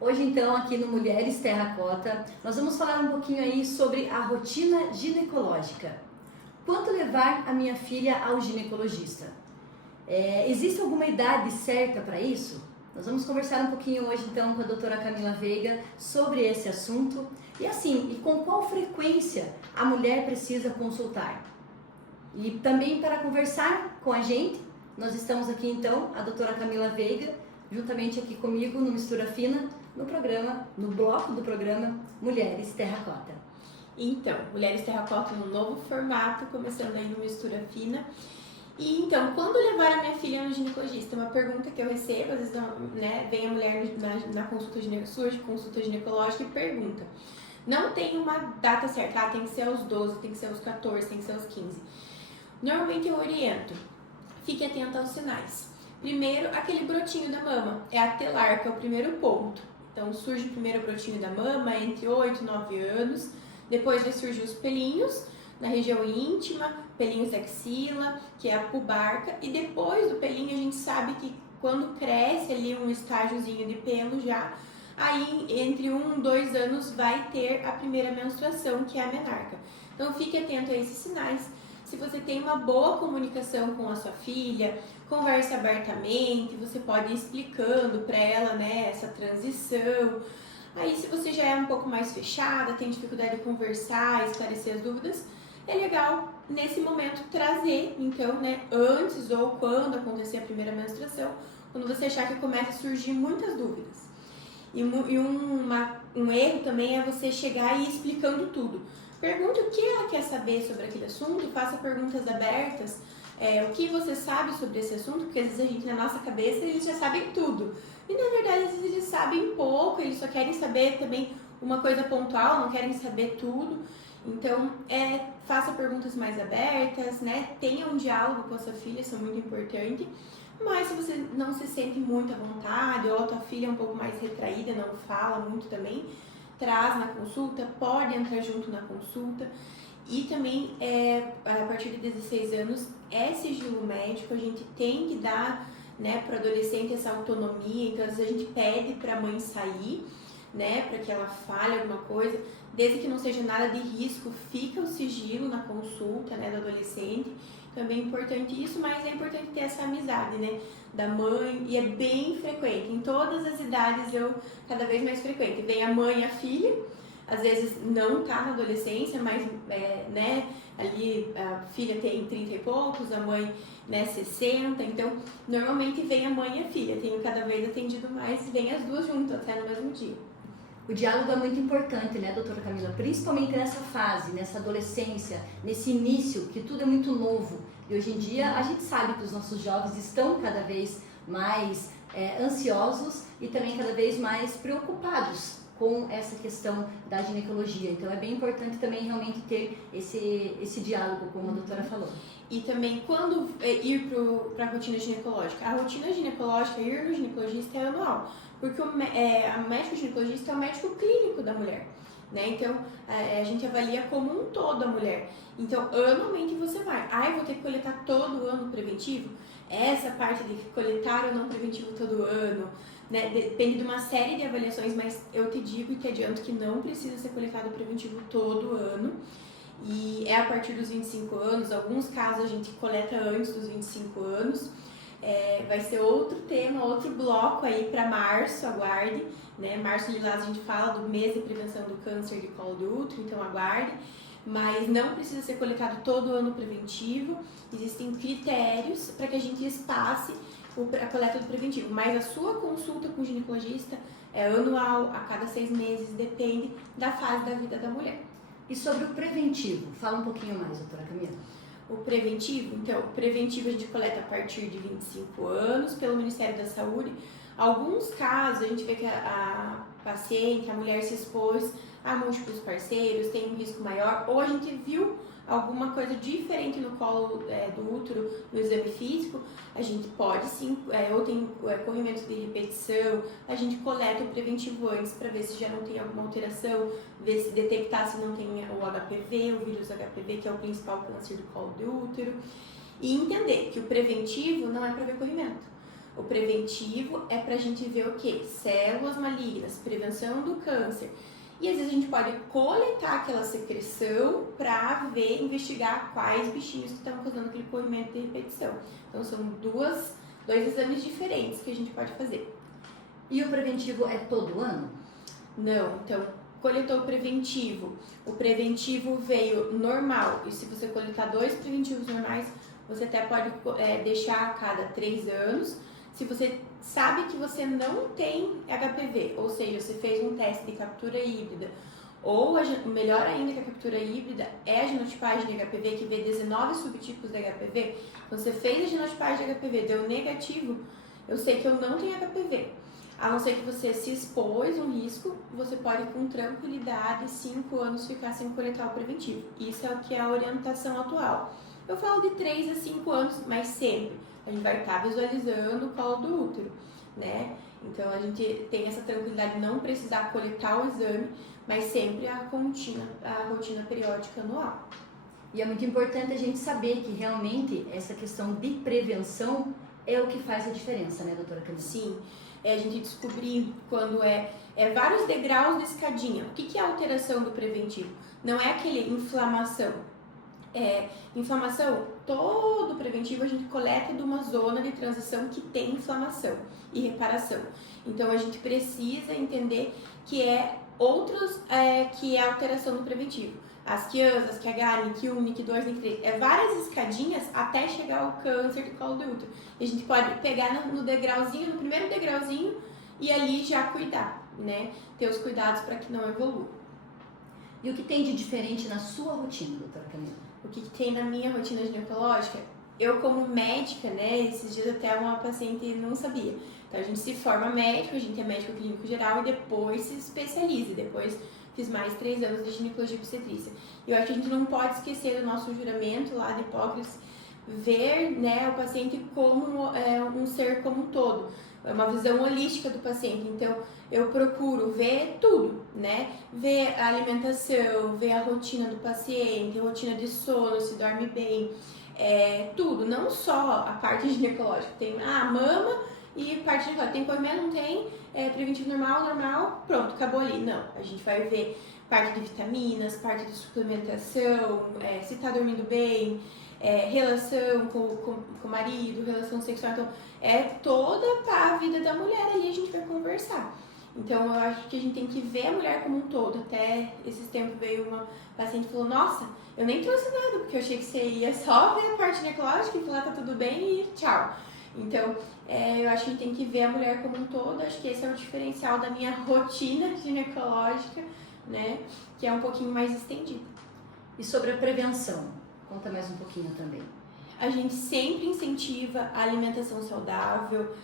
Hoje então aqui no Mulheres Terracota, nós vamos falar um pouquinho aí sobre a rotina ginecológica. Quando levar a minha filha ao ginecologista? Existe alguma idade certa para isso? Nós vamos conversar um pouquinho hoje então com a doutora Camila Veiga sobre esse assunto e com qual frequência a mulher precisa consultar. E também para conversar com a gente, nós estamos aqui então, a doutora Camila Veiga, juntamente aqui comigo no Mistura Fina, no bloco do programa Mulheres Terracota. Então, Mulheres Terracota no novo formato, começando aí no Mistura Fina. E então, quando levar a minha filha no ginecologista? Uma pergunta que eu recebo, às vezes vem a mulher na consulta ginecológica e pergunta. Não tem uma data certa, tem que ser aos 12, tem que ser aos 14, tem que ser aos 15. Normalmente eu oriento, fique atenta aos sinais. Primeiro, aquele brotinho da mama, é a telar, que é o primeiro ponto. Então, surge o primeiro brotinho da mama entre 8 e 9 anos, depois vai surgir os pelinhos na região íntima, pelinhos da axila, que é a pubarca, e depois do pelinho a gente sabe que quando cresce ali um estágiozinho de pelo já, aí entre 1 e 2 anos vai ter a primeira menstruação, que é a menarca. Então, fique atento a esses sinais. Se você tem uma boa comunicação com a sua filha, converse abertamente, você pode ir explicando para ela, essa transição. Aí, se você já é um pouco mais fechada, tem dificuldade de conversar, esclarecer as dúvidas, é legal nesse momento trazer, então, antes ou quando acontecer a primeira menstruação, quando você achar que começa a surgir muitas dúvidas. E um erro também é você chegar e ir explicando tudo. Pergunte o que ela quer saber sobre aquele assunto, faça perguntas abertas. O que você sabe sobre esse assunto, porque às vezes a gente, na nossa cabeça, eles já sabem tudo. E na verdade, às vezes eles sabem pouco, eles só querem saber também uma coisa pontual, não querem saber tudo. Então, faça perguntas mais abertas, tenha um diálogo com a sua filha, isso é muito importante. Mas se você não se sente muito à vontade, ou a tua filha é um pouco mais retraída, não fala muito também, traz na consulta, pode entrar junto na consulta. E também, a partir de 16 anos, é sigilo médico, a gente tem que dar para o adolescente essa autonomia, então às vezes a gente pede para a mãe sair, para que ela fale alguma coisa, desde que não seja nada de risco, fica o sigilo na consulta do adolescente. Então é bem importante isso, mas é importante ter essa amizade da mãe, e é bem frequente, em todas as idades cada vez mais frequente, vem a mãe e a filha, às vezes não tá na adolescência, mas ali a filha tem 30 e poucos, a mãe 60, então normalmente vem a mãe e a filha, tenho cada vez atendido mais, vem as duas juntas até no mesmo dia. O diálogo é muito importante, doutora Camila? Principalmente nessa fase, nessa adolescência, nesse início, que tudo é muito novo. E hoje em dia a gente sabe que os nossos jovens estão cada vez mais ansiosos e também cada vez mais preocupados com essa questão da ginecologia. Então é bem importante também realmente ter esse diálogo, como a doutora falou. E também quando ir para a rotina ginecológica. A rotina ginecológica, ir no ginecologista é anual, porque o médico ginecologista é o médico clínico da mulher. Então, a gente avalia como um todo a mulher. Então, anualmente você vai. Eu vou ter que coletar todo ano preventivo? Essa parte de coletar ou não preventivo todo ano, depende de uma série de avaliações, mas eu te digo e te adianto que não precisa ser coletado preventivo todo ano. E é a partir dos 25 anos, alguns casos a gente coleta antes dos 25 anos. Vai ser outro tema, outro bloco aí para março, aguarde. Março lilás a gente fala do mês de prevenção do câncer de colo do útero, então aguarde. Mas não precisa ser coletado todo ano preventivo, existem critérios para que a gente espace a coleta do preventivo. Mas a sua consulta com o ginecologista é anual, a cada 6 meses, depende da fase da vida da mulher. E sobre o preventivo? Fala um pouquinho mais, doutora Camila. O preventivo? Então, o preventivo a gente coleta a partir de 25 anos pelo Ministério da Saúde. Alguns casos a gente vê que a paciente, a mulher se expôs a múltiplos parceiros, tem um risco maior, ou a gente viu alguma coisa diferente no colo do útero, no exame físico, a gente pode sim, ou tem corrimento de repetição, a gente coleta o preventivo antes para ver se já não tem alguma alteração, ver se detectar se não tem o HPV, o vírus HPV, que é o principal câncer do colo do útero, e entender que o preventivo não é para ver corrimento. O preventivo é pra gente ver o quê? Células malignas, prevenção do câncer. E às vezes a gente pode coletar aquela secreção para ver, investigar quais bichinhos que estão causando aquele corrimento de repetição. Então são dois exames diferentes que a gente pode fazer. E o preventivo é todo ano? Não, então coletou o preventivo veio normal. E se você coletar 2 preventivos normais, você até pode deixar a cada 3 anos. Se você sabe que você não tem HPV, ou seja, você fez um teste de captura híbrida, ou melhor ainda que a captura híbrida é a genotipagem de HPV, que vê 19 subtipos de HPV, você fez a genotipagem de HPV, deu negativo, eu sei que eu não tenho HPV. A não ser que você se expôs um risco, você pode com tranquilidade 5 anos ficar sem coletar o preventivo. Isso é o que é a orientação atual. Eu falo de 3 a 5 anos, mas sempre a gente vai estar visualizando o colo do útero, né? Então a gente tem essa tranquilidade de não precisar coletar o exame, mas sempre a rotina periódica anual. E é muito importante a gente saber que realmente essa questão de prevenção é o que faz a diferença, né, doutora Camila? Sim, é a gente descobrir quando é vários degraus da escadinha. O que é a alteração do preventivo? Não é aquele inflamação. Inflamação, todo preventivo a gente coleta de uma zona de transição que tem inflamação e reparação. Então a gente precisa entender que que é a alteração do preventivo. As QAS, as QH, NIC1, NIC2, NIC3, várias escadinhas até chegar ao câncer de colo do útero. E a gente pode pegar no degrauzinho, no primeiro degrauzinho, e ali já cuidar, né? Ter os cuidados para que não evolua. E o que tem de diferente na sua rotina, doutora Camila? O que tem na minha rotina ginecológica? Eu como médica, né, esses dias até uma paciente não sabia. Então a gente se forma médico, a gente é médico clínico geral e depois se especializa. Depois fiz mais 3 anos de ginecologia e obstetrícia. E eu acho que a gente não pode esquecer do nosso juramento lá de Hipócrates, ver, né, o paciente como um ser como um todo. É uma visão holística do paciente. Então eu procuro ver tudo, né? Ver a alimentação, ver a rotina do paciente, a rotina de sono, se dorme bem, tudo, não só a parte ginecológica. Tem mama e parte ginecológica. Tem corrimento, não tem, preventivo normal, pronto, acabou ali. Não, a gente vai ver parte de vitaminas, parte de suplementação, se tá dormindo bem, relação com o marido, relação sexual. Então, toda a vida da mulher ali a gente vai conversar. Então, eu acho que a gente tem que ver a mulher como um todo. Até esses tempos veio uma paciente e falou, nossa, eu nem trouxe nada, porque eu achei que você ia só ver a parte ginecológica e falar tá tudo bem e tchau. Então, eu acho que a gente tem que ver a mulher como um todo. Acho que esse é o diferencial da minha rotina ginecológica, né? Que é um pouquinho mais estendida. E sobre a prevenção? Conta mais um pouquinho também. A gente sempre incentiva a alimentação saudável,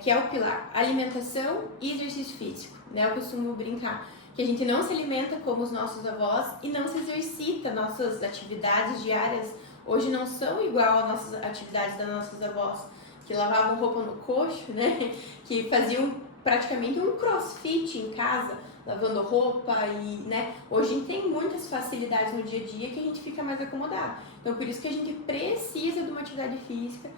que é o pilar. Alimentação e exercício físico, né? Eu costumo brincar que a gente não se alimenta como os nossos avós e não se exercita. Nossas atividades diárias hoje não são igual às nossas atividades das nossas avós, que lavavam roupa no coxo, né? Que faziam praticamente um crossfit em casa, lavando roupa e, né? Hoje a gente tem muitas facilidades no dia a dia que a gente fica mais acomodado. Então, por isso que a gente precisa de uma atividade física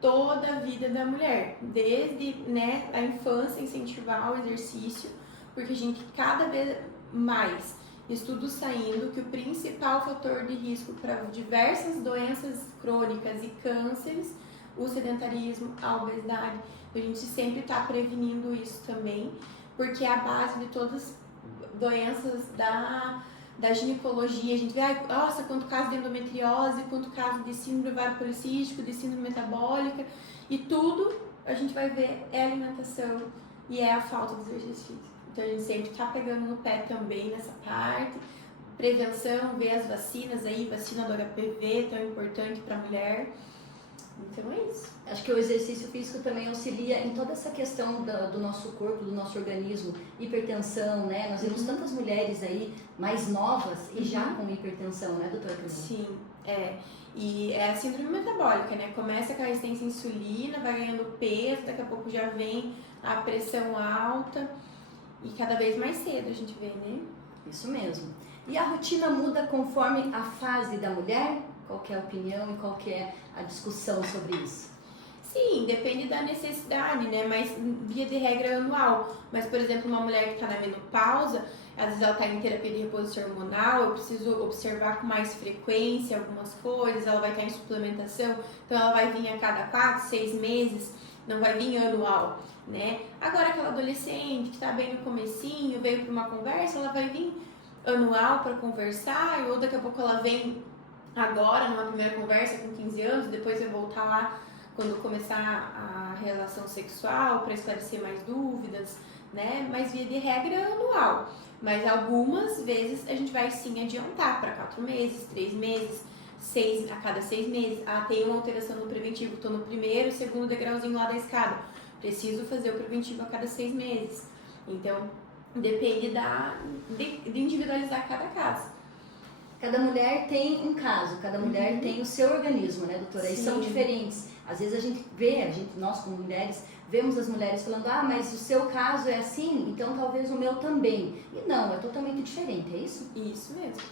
toda a vida da mulher, desde, né, a infância, incentivar o exercício, porque a gente cada vez mais estudos saindo que o principal fator de risco para diversas doenças crônicas e cânceres, o sedentarismo, a obesidade. Então, a gente sempre está prevenindo isso também, porque é a base de todas as doenças da ginecologia. A gente vê, nossa, quanto caso de endometriose, quanto caso de síndrome ovário policístico, de síndrome metabólica, e tudo a gente vai ver é a alimentação e é a falta de exercício físico. Então a gente sempre está pegando no pé também nessa parte. Prevenção, ver as vacinas aí, vacina do HPV, tão importante para a mulher. Então é isso. Acho que o exercício físico também auxilia em toda essa questão do nosso corpo, do nosso organismo, hipertensão, né? Nós vemos tantas mulheres aí mais novas e já com hipertensão, né, doutora Camila? Sim, e é a síndrome metabólica, né? Começa com a resistência à insulina, vai ganhando peso, daqui a pouco já vem a pressão alta e cada vez mais cedo a gente vê, né? Isso mesmo. E a rotina muda conforme a fase da mulher? Qual que é a opinião e qual que é a discussão sobre isso? Sim, depende da necessidade, né? Mas via de regra é anual. Mas, por exemplo, uma mulher que está na menopausa, às vezes ela está em terapia de reposição hormonal, eu preciso observar com mais frequência algumas coisas, ela vai estar em suplementação, então ela vai vir a cada 4, 6 meses, não vai vir anual, né? Agora aquela adolescente que está bem no comecinho, veio para uma conversa, ela vai vir anual para conversar, ou daqui a pouco ela vem agora numa primeira conversa com 15 anos, depois vai voltar lá quando começar a relação sexual para esclarecer mais dúvidas, né? Mas via de regra é anual. Mas algumas vezes a gente vai sim adiantar para 4 meses, 3 meses, 6 a cada 6 meses. Ah, tem uma alteração no preventivo, estou no primeiro, segundo degrauzinho lá da escada. Preciso fazer o preventivo a cada 6 meses. Então, depende de individualizar cada caso. Cada mulher tem um caso, cada mulher tem o seu organismo, né, doutora? Sim. E são diferentes. Às vezes a gente vê, nós como mulheres, vemos as mulheres falando, mas o seu caso é assim, então talvez o meu também. E não, é totalmente diferente, é isso? Isso mesmo.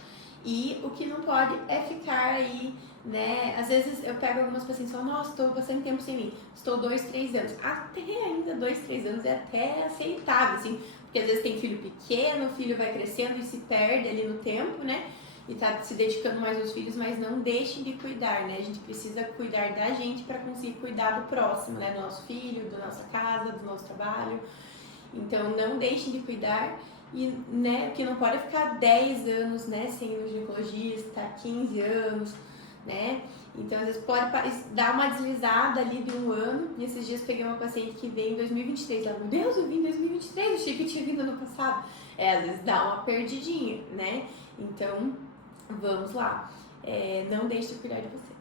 E o que não pode é ficar aí, né? Às vezes eu pego algumas pacientes e falo, nossa, estou bastante tempo sem mim. Estou 2, 3 anos. Até ainda 2, 3 anos é até aceitável, assim. Porque às vezes tem filho pequeno, o filho vai crescendo e se perde ali no tempo, né? E tá se dedicando mais aos filhos, mas não deixem de cuidar, né? A gente precisa cuidar da gente para conseguir cuidar do próximo, né? Do nosso filho, da nossa casa, do nosso trabalho. Então, não deixem de cuidar e, né? Porque não pode ficar 10 anos, né? Sem ir no ginecologista, 15 anos, né? Então, às vezes pode dar uma deslizada ali de um ano. E esses dias peguei uma paciente que veio em 2023. Ela, meu Deus, eu vim em 2023, eu achei que eu tinha vindo ano passado. Às vezes dá uma perdidinha, né? Então, vamos lá, não deixe de cuidar de você.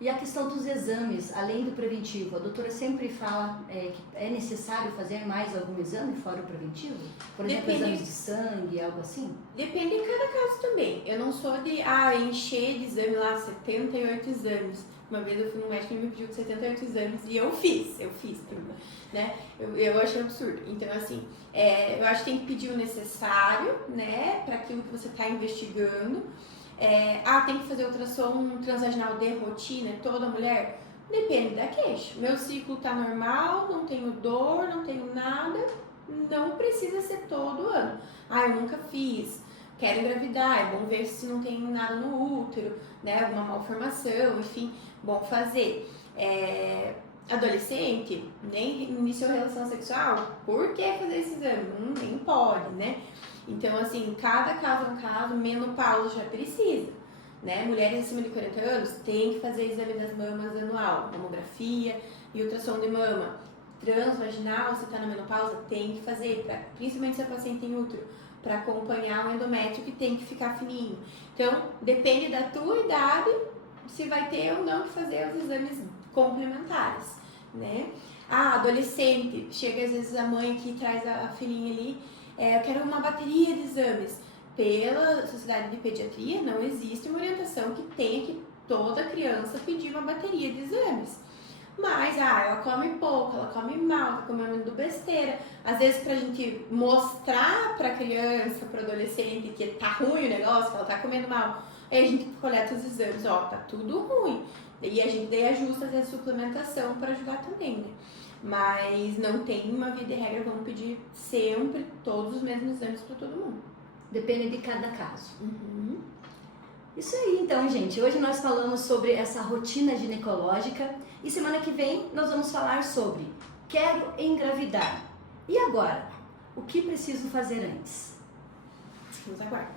E a questão dos exames, além do preventivo, a doutora sempre fala que é necessário fazer mais algum exame fora o preventivo? Por exemplo, exames de sangue, algo assim? Depende de cada caso também. Eu não sou de encher de exame lá, 78 exames. Uma vez eu fui no médico e me pediu 78 exames e eu fiz, né? Eu achei absurdo. Então, assim, eu acho que tem que pedir o necessário, né, para aquilo que você está investigando. Tem que fazer ultrassom transvaginal de rotina, toda mulher? Depende da queixa. Meu ciclo tá normal, não tenho dor, não tenho nada, não precisa ser todo ano. Eu nunca fiz, quero engravidar, é bom ver se não tem nada no útero, né, alguma malformação, enfim, bom fazer. Adolescente, nem iniciou relação sexual, por que fazer esse exame? Nem pode, né? Então, assim, cada caso é um caso, menopausa já precisa, né? Mulheres acima de 40 anos têm que fazer exame das mamas anual, mamografia e ultrassom de mama. Transvaginal, se está na menopausa, tem que fazer, principalmente se a paciente tem útero, para acompanhar o endométrio que tem que ficar fininho. Então, depende da tua idade, se vai ter ou não que fazer os exames complementares, né? Adolescente, chega às vezes a mãe que traz a filhinha ali, eu quero uma bateria de exames. Pela Sociedade de Pediatria, não existe uma orientação que tenha que toda criança pedir uma bateria de exames. Mas, ela come pouco, ela come mal, tá comendo besteira. Às vezes, pra gente mostrar pra criança, pro adolescente que tá ruim o negócio, que ela tá comendo mal, aí a gente coleta os exames, tá tudo ruim. E a gente daí ajusta a suplementação para ajudar também, né? Mas não tem uma via de regra, vamos pedir sempre todos os mesmos exames para todo mundo. Depende de cada caso. Isso aí, então, gente. Hoje nós falamos sobre essa rotina ginecológica e semana que vem nós vamos falar sobre quero engravidar. E agora? O que preciso fazer antes? Nos aguarde.